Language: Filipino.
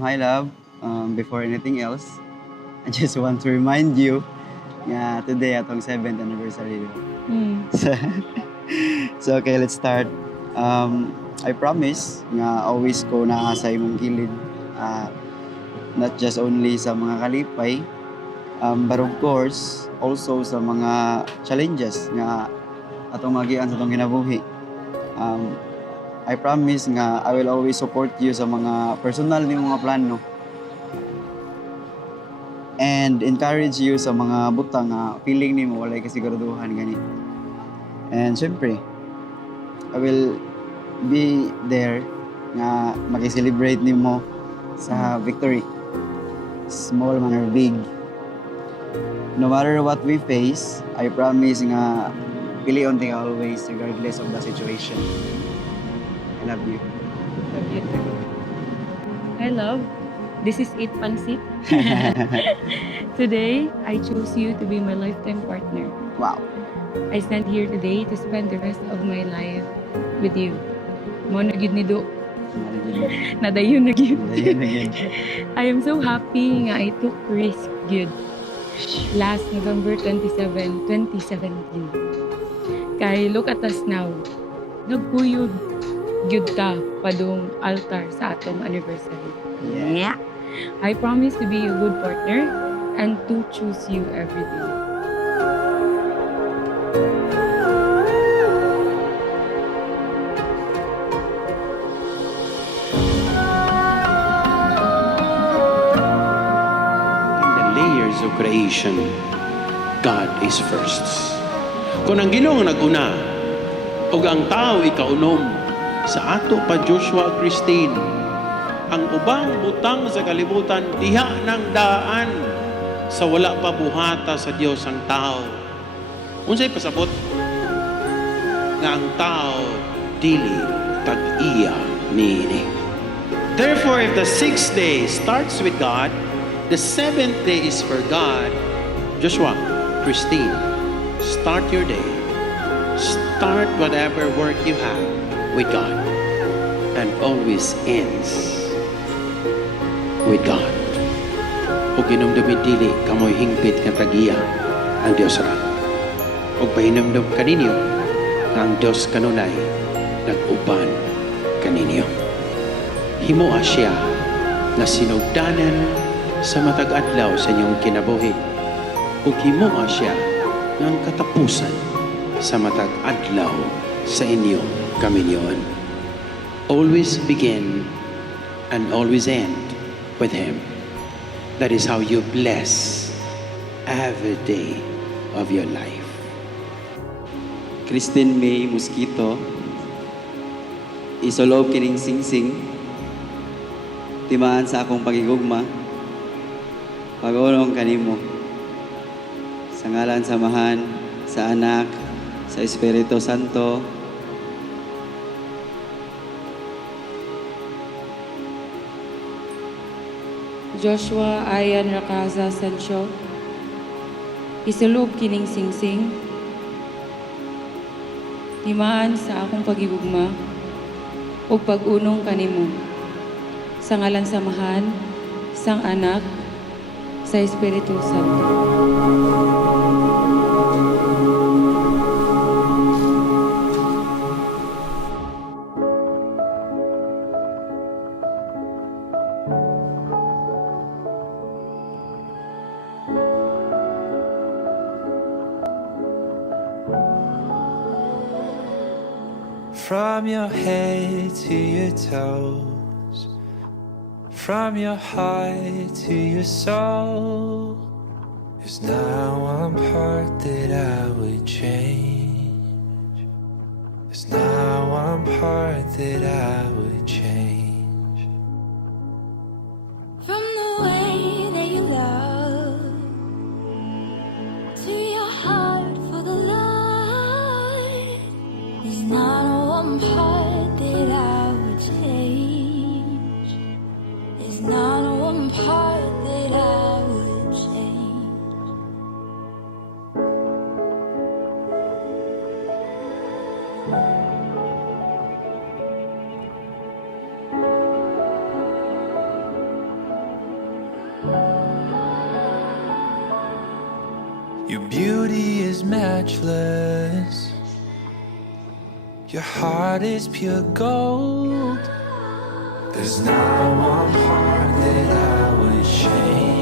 Hi love, before anything else, I just want to remind you nga today atong 7th anniversary. So, so okay, let's start. I promise nga always ko naa sa imong kilid, not just only sa mga kalipay, but of course also sa mga challenges nga atong magian sa atong kinabuhi. I promise nga I will always support you sa mga personal ni mga plano and encourage you sa mga butang nga feeling nimo walay kasiguraduhan gani. And syempre, I will be there nga maki-celebrate nimo sa victory, small man or big. No matter what we face, I promise nga pilion ting always regardless of the situation. I love you. Love you too. Hi, love. This is Eat Pansit. Today, I chose you to be my lifetime partner. Wow. I stand here today to spend the rest of my life with you. Mo na gyud ni do. Nadayon na gyud. I am so happy nga I took risk gyud. Last November 27, 2017. Kay look at us now. Nagkuyod gyud ka padung altar sa atong anniversary. Yeah. I promise to be a good partner and to choose you every day. In the layers of creation, God is first. Kung ang Ginoo naguna, ug ang tao ikaunom, sa ato pa Joshua Christine, ang ubang butang sa kalibutan diha ng daan sa wala pa buhata sa Dios ang tao. Unsay pasabot nga ang tao dili tag-iya niini. Therefore, if the 6th day starts with God, the 7th day is for God. Joshua, Christine, start your day. Start whatever work you have with God, and always ends with God. O ginumdumid dili kamoy hingpit nga tagiya ang Dios ra. O pahinumdum kaninyo nga ang Dios kanunay nag-uban kaninyo. Himoa siya nga sinugdanan sa matag adlaw sa inyong kinabuhi. O himoa siya nga ang katapusan sa matag adlaw sa inyong kaminyon. Always begin and always end with Him. That is how you bless every day of your life. Christine May Mosquito, isolob kining singsing, timaan sa akong pagigugma, pag-unong kanimo, sa ngalan samahan, sa anak, sa Espiritu Santo. Joshua Ayan Rakaza Sancho, isulog kining singsing, timaan sa akong pagigugma o pag-unong kanimo, sa ngalan samahan, sang anak, sa Espiritu Santo. From your head to your toes, from your heart to your soul, there's not one part that I would change. There's not one part that I would change. From the way that you love to your heart for the light, there's not one part that I would change. There's not one part that I would change. Your beauty is matchless. Your heart is pure gold. There's not one part that I would change.